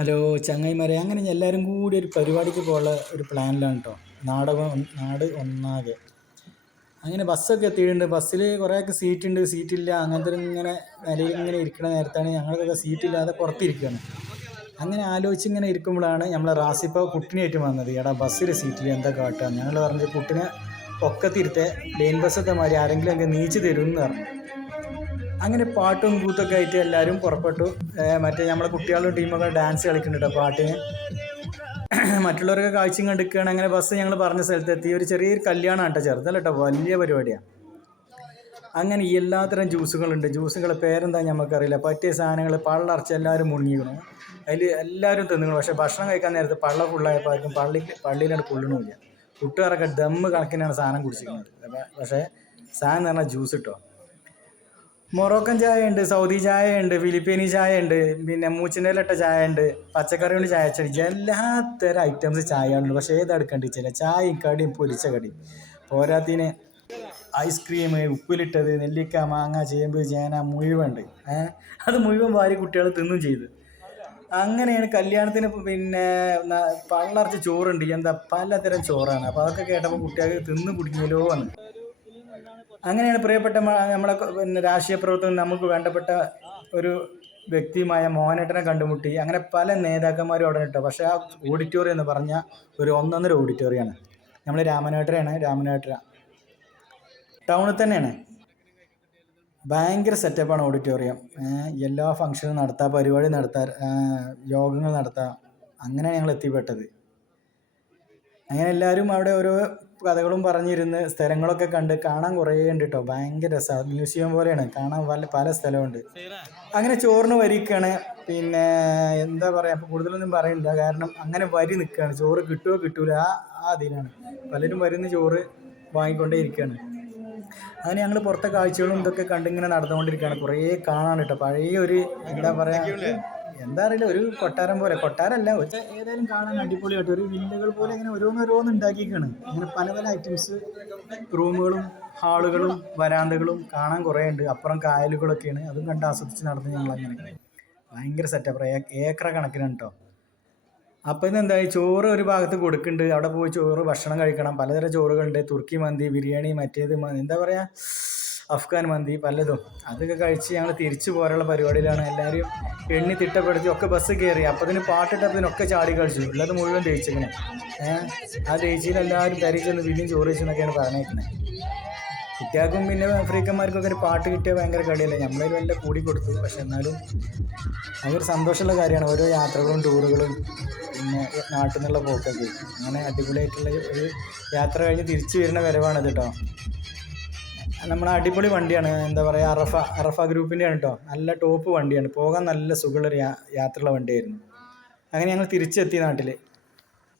Hello ചങ്ങായിമാരെ, അങ്ങനെ എല്ലാവരും കൂടി ഒരു പരിപാടിക്ക് പോകാനുള്ള ഒരു പ്ലാനിലാണ് കേട്ടോ. നാട് ഒന്നാകെ അങ്ങനെ ബസ്സൊക്കെ എത്തിയിട്ടുണ്ട്. ബസ്സിൽ കുറേയൊക്കെ സീറ്റുണ്ട്, സീറ്റില്ല, അങ്ങനത്തെ ഇങ്ങനെ നിലയിൽ ഇങ്ങനെ ഇരിക്കുന്ന നേരത്താണ് ഞങ്ങൾക്കൊക്കെ സീറ്റില്ലാതെ പുറത്തിരിക്കുകയാണ്. അങ്ങനെ ആലോചിച്ചിങ്ങനെ ഇരിക്കുമ്പോഴാണ് നമ്മളെ റാസിപ്പ കുട്ടിനായിട്ട് വന്നത്. എടാ ബസ്സിൽ സീറ്റിൽ എന്താ കാട്ടുക? ഞങ്ങൾ പറഞ്ഞത് കുട്ടിനെ ഒക്കത്തിരുത്തെ ലൈൻ ബസ്സത്തെ മാതിരി ആരെങ്കിലും ഒക്കെ നീച്ച് തരുമെന്ന് പറഞ്ഞു. അങ്ങനെ പാട്ടും കൂത്തൊക്കെ ആയിട്ട് എല്ലാവരും പുറപ്പെട്ടു. മറ്റേ നമ്മളെ കുട്ടികളുടെ ടീമൊക്കെ ഡാൻസ് കളിക്കുന്നുണ്ട് കേട്ടോ പാട്ടിന്. മറ്റുള്ളവരൊക്കെ കാഴ്ചയും കണ്ടിരിക്കുകയാണ്. അങ്ങനെ ബസ് ഞങ്ങൾ പറഞ്ഞ സ്ഥലത്തെത്തി. ഒരു ചെറിയൊരു കല്യാണം കേട്ടോ, ചെറുതല്ല കേട്ടോ, വലിയ പരിപാടിയാണ്. അങ്ങനെ എല്ലാത്തരം ജ്യൂസുകളുണ്ട്. ജ്യൂസുകളുടെ പേരെന്താ നമുക്കറിയില്ല. പറ്റിയ സാധനങ്ങൾ പള്ളറച്ച് എല്ലാവരും മുങ്ങിക്കണം. അതിൽ എല്ലാവരും തിന്നുകണം. പക്ഷേ ഭക്ഷണം കഴിക്കാൻ നേരത്ത് പള്ള ഫുള്ളായപ്പോൾ ആർക്കും പള്ളിയിലാണ് കൊള്ളണമില്ല. കുട്ടുകാരൊക്കെ ദമ്മ് കണക്കിനാണ് സാധനം കുടിച്ചിരിക്കുന്നത്. പക്ഷേ സാധനം എന്ന് പറഞ്ഞാൽ ജ്യൂസ് കിട്ടോ. മൊറോക്കൻ ചായ ഉണ്ട്, സൗദി ചായ ഉണ്ട്, ഫിലിപ്പീനി ചായ ഉണ്ട്, പിന്നെ മൂച്ചിൻ്റെ ഇട്ട ചായ ഉണ്ട്, പച്ചക്കറി കൊണ്ട് ചായ ചടിച്ച എല്ലാത്തരം ഐറ്റംസ് ചായകളുണ്ട്. പക്ഷേ ഏതെടുക്കണ്ടിച്ചില്ല, ചായയും കടിയും പൊരിച്ച കടിയും പോരാത്തിന് ഐസ്ക്രീം, ഉപ്പിലിട്ടത്, നെല്ലിക്ക, മാങ്ങ, ചേമ്പ്, ചേന മുഴുവുണ്ട്. അത് മുഴുവൻ വാരി കുട്ടികൾ തിന്നും ചെയ്ത്. അങ്ങനെയാണ് കല്യാണത്തിന്. പിന്നെ പള്ളറച്ച് ചോറുണ്ട്, എന്താ പലതരം ചോറാണ്. അപ്പോൾ അതൊക്കെ കേട്ടപ്പോൾ കുട്ടികൾക്ക് തിന്ന് കുടിക്കുമല്ലോ എന്ന്. അങ്ങനെയാണ് പ്രിയപ്പെട്ട നമ്മളെ പിന്നെ രാഷ്ട്രീയ പ്രവർത്തകൻ, നമുക്ക് വേണ്ടപ്പെട്ട ഒരു വ്യക്തിയുമായ മോഹനേട്ടനെ കണ്ടുമുട്ടി. അങ്ങനെ പല നേതാക്കന്മാരും അവിടെ ഇട്ടോ. പക്ഷേ ആ ഓഡിറ്റോറിയം എന്ന് പറഞ്ഞാൽ ഒരു ഒന്നൊന്നര ഓഡിറ്റോറിയമാണ്. നമ്മൾ രാമനാട്ടുകര ടൗണിൽ തന്നെയാണ്. ഭയങ്കര സെറ്റപ്പാണ് ഓഡിറ്റോറിയം. എല്ലാ ഫങ്ഷനും നടത്താം, പരിപാടി നടത്താം, യോഗങ്ങൾ നടത്താം. അങ്ങനെയാണ് ഞങ്ങൾ എത്തിപ്പെട്ടത്. അങ്ങനെ എല്ലാവരും അവിടെ ഓരോ കഥകളും പറഞ്ഞിരുന്ന് സ്ഥലങ്ങളൊക്കെ കണ്ട് കാണാൻ കുറേ ഉണ്ട് കേട്ടോ. ഭയങ്കര രസമാണ്, മ്യൂസിയം പോലെയാണ്, കാണാൻ പല സ്ഥലമുണ്ട്. അങ്ങനെ ചോറിന് വരിക്കുകയാണ്. പിന്നെ എന്താ പറയുക, അപ്പോൾ കൂടുതലൊന്നും പറയില്ല, കാരണം അങ്ങനെ വരി നിൽക്കുകയാണ്. ചോറ് കിട്ടുമോ കിട്ടൂല ആ അതിലാണ് പലരും വരുന്ന ചോറ് വാങ്ങിക്കൊണ്ടേ ഇരിക്കുകയാണ്. അങ്ങനെ ഞങ്ങൾ പുറത്തെ കാഴ്ചകളും ഇതൊക്കെ കണ്ടിങ്ങനെ നടന്നുകൊണ്ടിരിക്കുകയാണ്. കുറേ കാണാൻ കേട്ടോ. പഴയ ഒരു എന്താ പറയുക, എന്താ അറിയില്ല, ഒരു കൊട്ടാരം പോലെ, കൊട്ടാരമല്ല, ഏതായാലും കാണാൻ അടിപൊളിയായിട്ട് ഒരു വില്ലകൾ പോലെ ഇങ്ങനെ ഓരോന്നോരോന്ന് ഉണ്ടാക്കിയിരിക്കുകയാണ്. ഇങ്ങനെ പല പല ഐറ്റംസ് റൂമുകളും ഹാളുകളും വരാന്തകളും കാണാൻ കുറേ ഉണ്ട്. അപ്പുറം കായലുകളൊക്കെയാണ്, അതും കണ്ട് ആസ്വദിച്ച് നടന്ന് ഞങ്ങളങ്ങനെ ഭയങ്കര സെറ്റപ്പ്. ഏക്കറ കണക്കിനാണ് കേട്ടോ. അപ്പോൾ ഇതെന്തായി, ചോറ് ഒരു ഭാഗത്ത് കൊടുക്കുന്നുണ്ട്. അവിടെ പോയി ചോറ് ഭക്ഷണം കഴിക്കണം. പലതരം ചോറുകളുണ്ട്, തുർക്കി മന്തി, ബിരിയാണി, മറ്റേത് എന്താ പറയുക, അഫ്ഗാൻ മന്തി, പലതും. അതൊക്കെ കഴിച്ച് ഞങ്ങൾ തിരിച്ചു പോരാനുള്ള പരിപാടിയിലാണ്. എല്ലാവരും എണ്ണി തിട്ടപ്പെടുത്തി ഒക്കെ ബസ് കയറി. അപ്പത്തിന് പാട്ടിട്ടപ്പത്തിനൊക്കെ ചാടി കളിച്ചു. ഉള്ളത് മുഴുവൻ തേച്ചിങ്ങനെ. ആ തേച്ചിയിൽ എല്ലാവരും തരി ചെന്ന് പിന്നെയും ചോറ് വെച്ചെന്നൊക്കെയാണ് പറഞ്ഞേക്കുന്നത്. കുട്ടികൾക്കും പിന്നെ ഫ്രീക്കന്മാർക്കൊക്കെ ഒരു പാട്ട് കിട്ടിയാൽ ഭയങ്കര കളിയല്ലേ. നമ്മളതിൽ വല്ല കൂടി കൊടുത്തു. പക്ഷെ എന്നാലും ഭയങ്കര സന്തോഷമുള്ള കാര്യമാണ് ഓരോ യാത്രകളും ടൂറുകളും പിന്നെ നാട്ടിൽ നിന്നുള്ള പോക്കൊക്കെ. അങ്ങനെ അടിപൊളിയായിട്ടുള്ള ഒരു യാത്ര കഴിഞ്ഞ് തിരിച്ചു വരുന്ന വരവാണിത് കേട്ടോ. നമ്മളെ അടിപൊളി വണ്ടിയാണ്, എന്താ പറയുക, അറഫ ഗ്രൂപ്പിൻ്റെയാണ് കേട്ടോ. നല്ല ടോപ്പ് വണ്ടിയാണ്, പോകാൻ നല്ല സുഖമുള്ളൊരു യാത്രയുള്ള വണ്ടിയായിരുന്നു. അങ്ങനെ ഞങ്ങൾ തിരിച്ചെത്തി നാട്ടിൽ.